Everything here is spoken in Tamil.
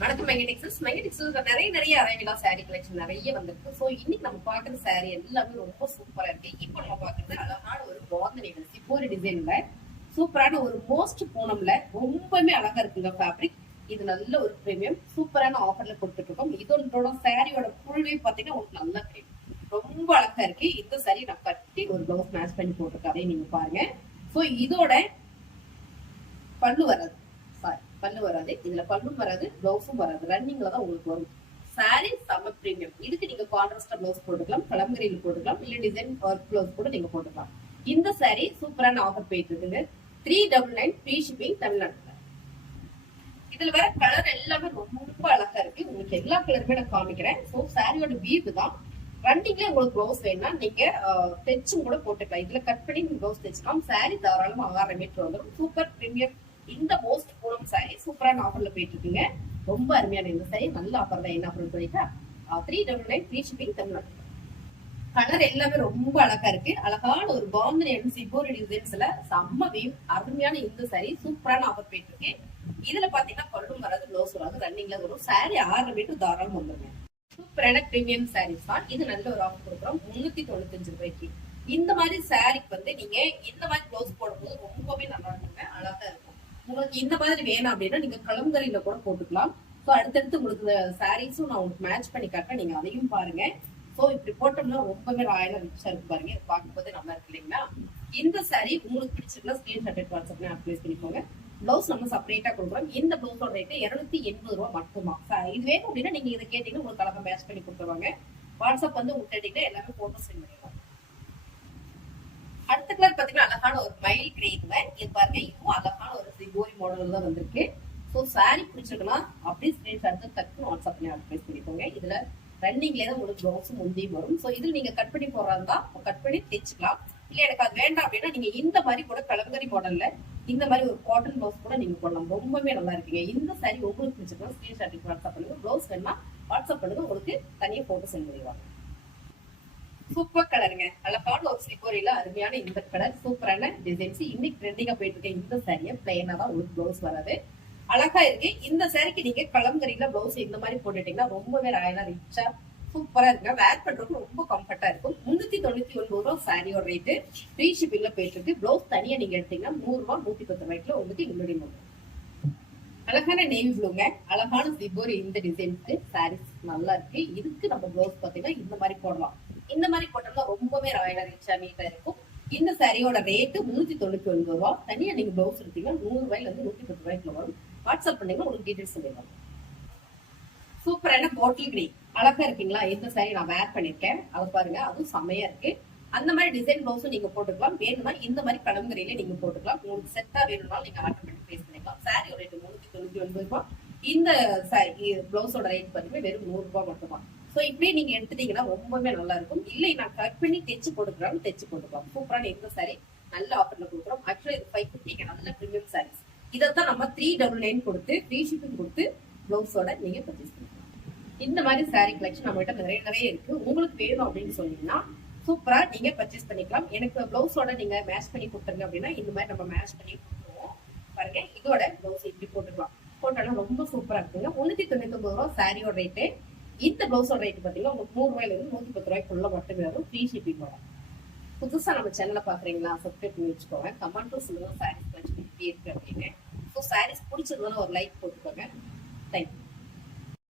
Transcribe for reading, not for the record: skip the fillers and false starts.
வணக்கம் மெங்கடிக்ஸஸ் நிறைய அரைவிலா சாரி கலெக்ஷன் நிறைய வந்திருக்கு. ஸோ இன்னைக்கு நம்ம பாக்குற சாரி எல்லாமே ரொம்ப சூப்பரா இருக்கு. இப்போ நம்ம பாக்குறது அழகான ஒரு பாந்தனி சிப்போரி டிசைன்ல சூப்பரான ஒரு மோஸ்ட் பூனம்ல ரொம்பவே அழகா இருக்குங்க ஃபேப்ரிக். இது நல்ல ஒரு பிரீமியம் சூப்பரான ஆஃபர்ல கொடுத்துட்டு இருக்கோம். இதோட சாரியோட ஃபுல்வே பாத்தீங்கன்னா உங்களுக்கு நல்லா தெரியும், ரொம்ப அழகா இருக்கு. இந்த சாரி நான் கட்டி ஒரு பிளவுஸ் மேட்ச் பண்ணி போட்டிருக்கேன், அதையும் நீங்க பாருங்க. ஸோ இதோட பல்லு வராது, பல்லு வராது, இதுல பல்லும் வராது, பிளவுஸும் வராது, ரன்னிங்ல தான் உங்களுக்கு வரும். சாரி செம்ம பிரீமியம். இதுக்கு நீங்க கான்ட்ராஸ்டா பிளவுஸ் போட்டுக்கலாம், கலம்கரியில் போட்டுக்கலாம், இல்ல டிசைன் ஒர்க் பிளவுஸ் கூட நீங்க போட்டுக்கலாம். இந்த சாரி சூப்பரான ஆஃபர் போயிட்டு இருக்குங்க. 399 ஃப்ரீ ஷிப்பிங் தமிழ்நாட்டுல. இதுல வர கலர் எல்லாமே ரொம்ப அழகா இருக்கு. உங்களுக்கு எல்லா கலருமே நான் காமிக்கிறேன். ஸோ சாரியோட வீவு தான் ரன்னிங்ல உங்களுக்கு பிளவுஸ் வேணும்னா நீங்க தைச்சும் கூட போட்டுக்கலாம். இதுல கட் பண்ணி நீங்க பிளவுஸ் தைச்சுக்கலாம். சாரி தாராளமா 6000 மீட்டர் வந்துடும். சூப்பர் பிரீமியம் இந்த மோஸ்ட் பூனம் சாரி சூப்பரான ஆஃபர்ல போயிட்டு இருக்குங்க. ரொம்ப அருமையான இந்த சாரி நல்ல ஆஃபர் தான். என்ன ஆஃபர்னு சொல்லிட்டா 399 ஃப்ரீ ஷிப்பிங் தமிழ்நாடு. கலர் எல்லாமே ரொம்ப அழகா இருக்கு. அழகான ஒரு பாந்தனி சிப்போரி டிசைன்ஸ்ல செம்ம வீவ் அருமையான இந்த சாரி சூப்பரான ஆஃபர் போயிட்டு இருக்கு. இதுல பாத்தீங்கன்னா பல்லும் வராது, பிளவுஸ் வராது, ரன்னிங்ல வரும். சாரி 6000 மீட்டர் தாராளம் வந்துருங்க. சூப்பரான பிரீமியம் சாரீஸ் தான். இது நல்ல ஒரு ஆஃபர் கொடுக்குறோம் 395 ரூபாய்க்கு. இந்த மாதிரி சாரிக்கு வந்து நீங்க இந்த மாதிரி பிளவுஸ் போடும்போது ரொம்பவே நல்லா இருக்குங்க, அழகா இருக்கும். உங்களுக்கு இந்த மாதிரி வேணும் அப்படின்னா நீங்க கலம்கரியில கூட போட்டுக்கலாம். ஸோ அடுத்தடுத்து உங்களுக்கு சாரீஸும் நான் உங்களுக்கு மேட்ச் பண்ணி காட்டுறேன், நீங்க அதையும் பாருங்க. ஸோ இப்படி போட்டோம்னா ரொம்பவே ராயலா ரிச்சா இருக்கு பாருங்க. பார்க்கும்போது நல்லா இருக்கு இல்லைங்களா? இந்த சாரி உங்களுக்கு பிடிச்சிருந்தா ஸ்கிரீன்ஷாட் எடுத்து வாட்ஸ்அப்ல அப்ளை பண்ணிக்கோங்க. பிளவுஸ் நம்ம செப்பரேட்டா கொடுக்குறோம். இந்த பிளவுஸோட ரேட்டு 280 ரூபாய் மட்டும்தான். இது வேணும் அப்படின்னா நீங்க இதை கேட்டீங்கன்னா உங்களுக்கு அழகா மேட்ச் பண்ணி கொடுத்துருவாங்க. வாட்ஸ்அப் வந்து உங்களுக்கு கேட்டீங்கன்னா எல்லாமே போட்டோ சென்ட் பண்ணிடுவாங்க. அடுத்த கலர் பாத்தீங்கன்னா அழகான ஒரு மயில் கிரீன்ல இது பாருங்க. இதுவும் அழகான ஒரு சிபோரி மாடல் தான் வந்திருக்கு. ஸோ சாரி பிடிச்சிருக்குன்னா அப்படியே ஸ்கிரீன்ஷாட் டக்குன்னு வாட்ஸ்அப் பண்ணி அட்வைஸ் பண்ணிக்கோங்க. இதுல ரன்னிங்லேயே தான் உங்களுக்கு பிளவுஸும் முந்தியும் வரும். ஸோ இதுல நீங்க கட் பண்ணி போடுறதா கட் பண்ணி தைச்சுக்கலாம். இல்ல எனக்கு அது வேண்டாம் அப்படின்னா நீங்க இந்த மாதிரி கூட கலங்கரி மாடல்ல இந்த மாதிரி ஒரு காட்டன் பிளவுஸ் கூட நீங்க போடலாம். ரொம்பவே நல்லா இருக்குங்க. இந்த சாரி உங்களுக்கு பிடிச்சிருக்கா ஸ்கிரீன்ஷாட் வாட்ஸ்அப் பண்ணுங்க. பிளவுஸ் வேணுமா வாட்ஸ்அப் பண்ணுங்க, உங்களுக்கு தனியா போட்டோ சென்ட் பண்ணிடுவாங்க. சூப்பர் கலருங்க, அழகான ஒரு சிப்போரியில அருமையான இந்த கலர் சூப்பரான டிசைன்ஸ். இன்னைக்கு ட்ரெண்டிங்கா போயிட்டு இருக்க இந்த சாரியை பிளைனா தான் உங்களுக்கு பிளவுஸ் வராது, அழகா இருக்கு. இந்த சாரிக்கு நீங்க கலம்கரியில பிளவுஸ் இந்த மாதிரி போட்டுட்டீங்கன்னா ரொம்பவே ராயலா ரிச்சா சூப்பரா இருக்குங்க. வேர் பண்றதுக்கு ரொம்ப கம்ஃபர்டா இருக்கும். 399 ரூபாய் சாரியோட ரேட்டு. ஃப்ரீ ஷிப்பிங்ல போயிட்டு இருக்கு. பிளவுஸ் தனியா நீங்க எடுத்தீங்கன்னா 100 ரூபாய் 110 ரூபாய்க்குள்ள உங்களுக்கு இன்க்ளூடிங் வரும். அழகான நேவி ப்ளூங்க, அழகான சிப்போரி இந்த டிசைனுக்கு சாரீஸ் நல்லா இருக்கு. இதுக்கு நம்ம பிளவுஸ் பாத்தீங்கன்னா இந்த மாதிரி போடலாம். இந்த மாதிரி போட்டோம்னா ரொம்பவே ராயலா ரிச்சா நீட்டா இருக்கும். இந்த சாரியோட ரேட்டு 399 ரூபாய். தனியா நீங்க பிளவுஸ் எடுத்தீங்கன்னா 100 ரூபாயில இருந்து 110 ரூபாய்க்குள்ள வரும். வாட்ஸ்அப் பண்ணீங்கன்னா உங்களுக்கு டீடைல்ஸ் சொல்லிடுவாங்க. சூப்பரான பாட்டில் கிரீன் அழகா இருக்கீங்களா? இந்த சாரி நான் வேர் பண்ணிருக்கேன், அதை பாருங்க. அதுவும் செம்மையா இருக்கு. அந்த மாதிரி டிசைன் பிளவுஸும் நீங்க போட்டுக்கலாம். வேணும்னா இந்த மாதிரி கலம்கரியில நீங்க போட்டுக்கலாம். உங்களுக்கு செட்டா வேணும்னாலும் நீங்க ஆர்டர் பண்ணி பிளேஸ் பண்ணிக்கலாம். சாரியோட ரேட்டு 399 ரூபாய். இந்த பிளவுஸோட ரேட் பாத்தீங்கன்னா வெறும் 100 ரூபாய் மட்டும்தான். ஸோ இப்படியே நீங்க எடுத்துட்டீங்கன்னா ரொம்பவே நல்லா இருக்கும். இல்லை நான் கட் பண்ணி தைச்சு போட்டுக்கிறாலும் தைச்சு போட்டுக்கலாம். சூப்பரான இந்த சாரி நல்ல ஆஃபர்ல கொடுக்குறோம். ஆக்சுவலா இது 550 நல்ல பிரீமியம் சாரீஸ். இதைத்தான் நம்ம 399 கொடுத்து ஃப்ரீ ஷிப்பிங் கொடுத்து பிளவுஸோட நீங்க பர்ச்சேஸ் பண்ணிக்கலாம். இந்த மாதிரி சாரி கலெக்ஷன் நம்ம கிட்ட நிறைய இருக்கு. உங்களுக்கு வேணும் அப்படின்னு சொன்னீங்கன்னா சூப்பரா நீங்க பர்ச்சேஸ் பண்ணிக்கலாம். எனக்கு பிளவுஸோட நீங்க மேட்ச் பண்ணி கொடுத்துருங்க அப்படின்னா இந்த மாதிரி நம்ம மேட்ச் பண்ணி கொடுத்துருவோம். பாருங்க, இதோட பிளவுஸ் இப்படி போட்டுக்கலாம். போட்டாலும் ரொம்ப சூப்பரா இருக்குங்க. 399 ரூபாய் சாரியோட ரேட்டு. இந்த பிளவுஸோட ரேட் பாத்தீங்கன்னா உங்களுக்கு 100 ரூபாயில இருந்து 110 ரூபாய்க்குள்ள மட்டுமே வரும். ஃப்ரீ ஷிப்பிங் வரும். புதுசா நம்ம சேனலை பாக்குறீங்களா? சப்ஸ்கிரைப் பண்ணி வச்சுக்கோங்க. கமெண்ட்டும் சொல்லுங்க சாரீஸ் கலெக்ஷன் எப்படி இருக்கு அப்படின்னு. ஸோ சாரீஸ் பிடிச்சதுனால ஒரு லைக் போட்டுக்கோங்க. தேங்க்யூ.